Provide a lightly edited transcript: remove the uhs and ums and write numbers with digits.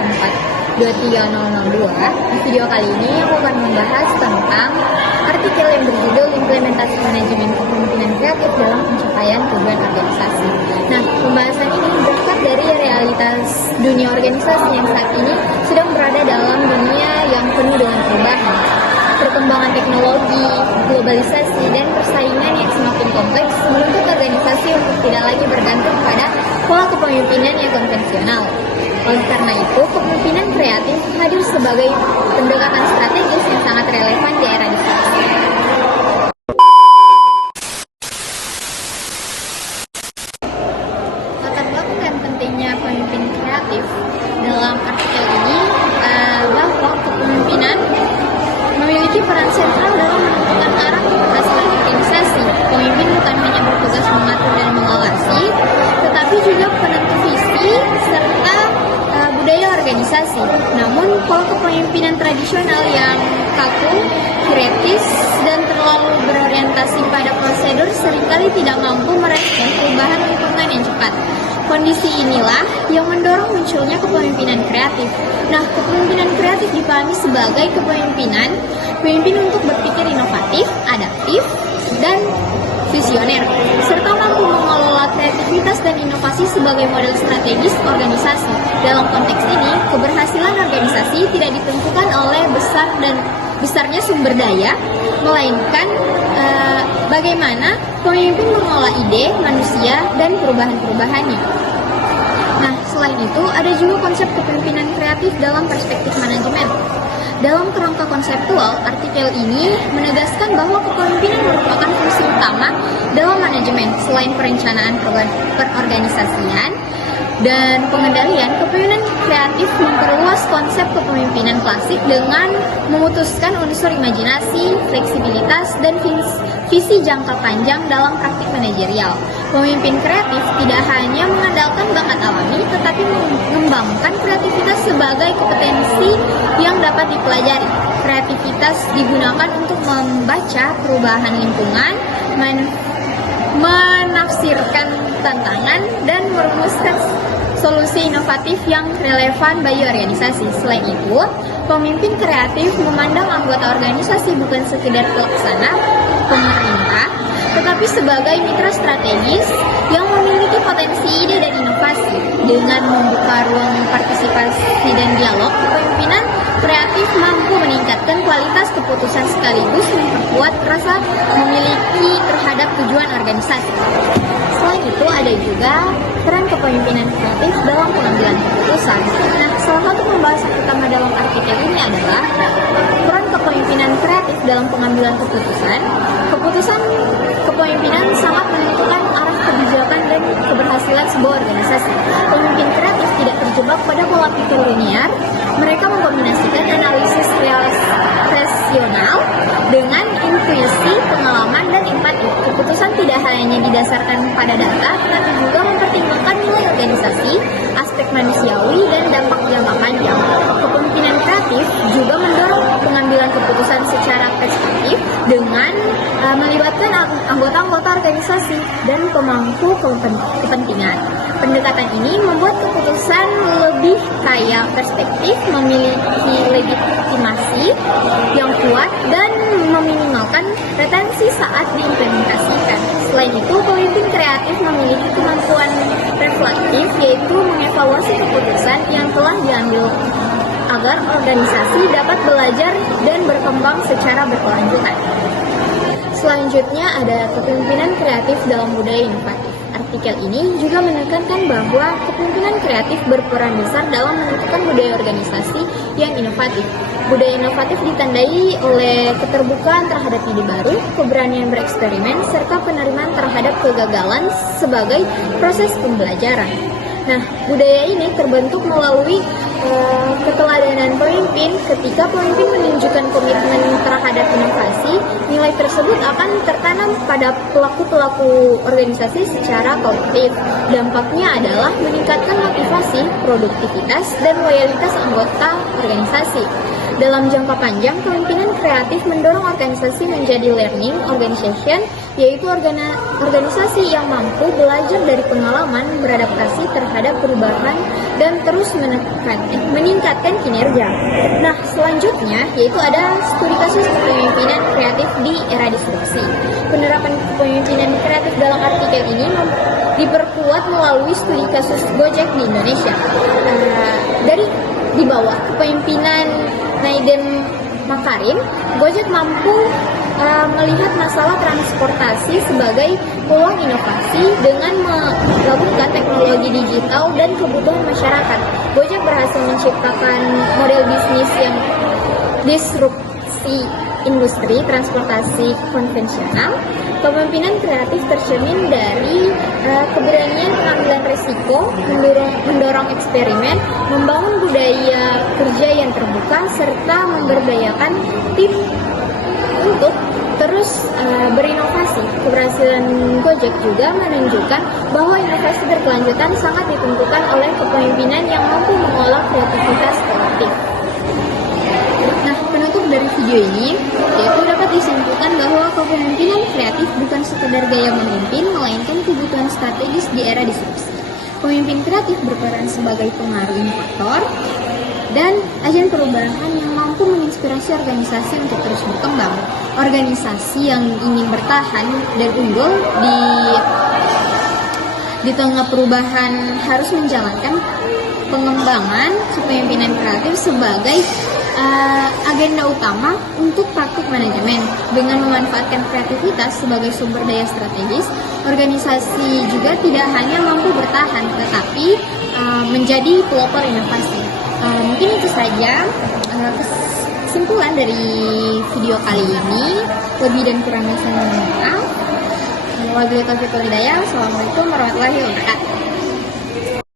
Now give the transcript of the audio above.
1423002. Di video kali ini aku akan membahas tentang artikel yang berjudul Implementasi Manajemen Kepemimpinan Kreatif dalam Pencapaian Tujuan Organisasi. Nah, pembahasan ini berangkat dari realitas dunia organisasi yang saat ini sedang berada dalam dunia yang penuh dengan perubahan. Perkembangan teknologi, globalisasi, dan persaingan yang semakin kompleks menuntut organisasi untuk tidak lagi bergantung pada pola kepemimpinan yang konvensional. Oleh karena itu, kepemimpinan kreatif hadir sebagai pendekatan strategis yang sangat relevan di era disrupsi. Latar belakang dan pentingnya pemimpin kreatif dalam artikel ini bahwa kepemimpinan memiliki peran sentral dalam menentukan arah keberhasilan organisasi. Pemimpin bukan hanya bertugas mengatur dan mengawasi, tetapi juga penentu visi serta budaya organisasi. Namun, pola kepemimpinan tradisional yang kaku, hierarkis, dan terlalu berorientasi pada prosedur seringkali tidak mampu merespon perubahan lingkungan yang cepat. Kondisi inilah yang mendorong munculnya kepemimpinan kreatif. Nah, kepemimpinan kreatif dipahami sebagai kepemimpinan pemimpin untuk berpikir inovatif, adaptif, dan visioner, serta mampu mengelola kreativitas dan inovasi sebagai model strategis organisasi. Dalam konteks ini, keberhasilan organisasi tidak ditentukan oleh besarnya sumber daya, melainkan bagaimana pemimpin mengelola ide, manusia, dan perubahan-perubahannya. Nah, selain itu, ada juga konsep kepemimpinan kreatif dalam perspektif manajemen. Dalam kerangka konseptual, artikel ini menegaskan bahwa kepemimpinan merupakan fungsi utama dalam manajemen. Selain perencanaan perorganisasian dan pengendalian, kepemimpinan kreatif memperluas konsep kepemimpinan klasik dengan memutuskan unsur imajinasi, fleksibilitas, dan visi jangka panjang dalam praktik manajerial. Pemimpin kreatif tidak hanya mengandalkan bakat alami, tetapi mengembangkan kreativitas sebagai kompetensi yang dapat dipelajari. Kreativitas digunakan untuk membaca perubahan lingkungan, menafsirkan tantangan, dan merumuskan solusi inovatif yang relevan bagi organisasi. Selain itu, pemimpin kreatif memandang anggota organisasi bukan sekedar pelaksana pemerintah, tetapi sebagai mitra strategis yang memiliki potensi ide dan inovasi. Dengan membuka ruang partisipasi dan dialog, kepemimpinan kreatif mampu meningkatkan kualitas keputusan sekaligus memperkuat rasa memiliki terhadap tujuan organisasi. Selain itu, ada juga peran kepemimpinan kreatif dalam pengambilan keputusan. Nah, salah satu pembahasan utama dalam artikel ini adalah peran kepemimpinan kreatif dalam pengambilan keputusan. Keputusan kepemimpinan sangat menentukan arah kebijakan dan keberhasilan sebuah organisasi. Pemimpin kreatif tidak terjebak pada pola pikir linear. Mereka mengkombinasikan analisis rasional dengan intuisi, pengalaman, dan empati. Keputusan tidak hanya didasarkan pada data, tetapi juga mempertimbangkan nilai organisasi, aspek manusiawi, dan dampak jangka panjang. Kepemimpinan kreatif juga mendorong pengambilan keputusan secara perspektif dengan melibatkan anggota-anggota organisasi dan pemangku kepentingan. Pendekatan ini membuat keputusan lebih kaya perspektif, memiliki legitimasi yang kuat, dan meminimalkan retensi saat diimplementasikan. Selain itu, pemimpin kreatif memiliki kemampuan reflektif, yaitu mengevaluasi keputusan yang telah diambil agar organisasi dapat belajar dan berkembang secara berkelanjutan. Selanjutnya ada kepemimpinan kreatif dalam budaya inovatif. Artikel ini juga menekankan bahwa kepemimpinan kreatif berperan besar dalam menentukan budaya organisasi yang inovatif. Budaya inovatif ditandai oleh keterbukaan terhadap ide baru, keberanian bereksperimen, serta penerimaan terhadap kegagalan sebagai proses pembelajaran. Nah, budaya ini terbentuk melalui keteladanan pemimpin. Ketika pemimpin menunjukkan komitmen terhadap inovasi, nilai tersebut akan tertanam pada pelaku-pelaku organisasi secara kolektif. Dampaknya adalah meningkatkan motivasi, produktivitas, dan loyalitas anggota organisasi. Dalam jangka panjang, kepemimpinan kreatif mendorong organisasi menjadi learning organization, yaitu organisasi yang mampu belajar dari pengalaman, beradaptasi terhadap perubahan, dan terus meningkatkan kinerja. Nah, selanjutnya yaitu ada studi kasus kepemimpinan kreatif di era disrupsi. Penerapan kepemimpinan kreatif dalam artikel ini diperkuat melalui studi kasus Gojek di Indonesia. Dari di bawah kepemimpinan Naiden Makarim, Gojek mampu melihat masalah transportasi sebagai peluang inovasi dengan menggabungkan teknologi digital dan kebutuhan masyarakat. Gojek berhasil menciptakan model bisnis yang disrupsi industri transportasi konvensional. Kepemimpinan kreatif tercermin dari keberanian pengambilan risiko, mendorong eksperimen, membangun budaya kerja yang terbuka, serta memberdayakan tim untuk terus berinovasi. Keberhasilan Gojek juga menunjukkan bahwa inovasi berkelanjutan sangat ditentukan oleh kepemimpinan yang mampu mengolah kreativitas kolektif. Nah, penutup dari video ini yaitu dapat disimpulkan bahwa kepemimpinan kreatif bukan sekedar gaya memimpin, melainkan kebutuhan strategis di era disrupsi. Pemimpin kreatif berperan sebagai pengaruh inovator dan agen perubahan yang mampu menginspirasi organisasi untuk terus berkembang. Organisasi yang ingin bertahan dan unggul di tengah perubahan harus menjalankan pengembangan kepemimpinan kreatif sebagai agenda utama untuk praktik manajemen. Dengan memanfaatkan kreativitas sebagai sumber daya strategis, organisasi juga tidak hanya mampu bertahan, tetapi menjadi pelopor inovasi. Mungkin itu saja kesimpulan dari video kali ini. Lebih dan kurangnya saya mohon maaf. Wabillahi taufiq wal hidayah. Assalamualaikum warahmatullahi wabarakatuh.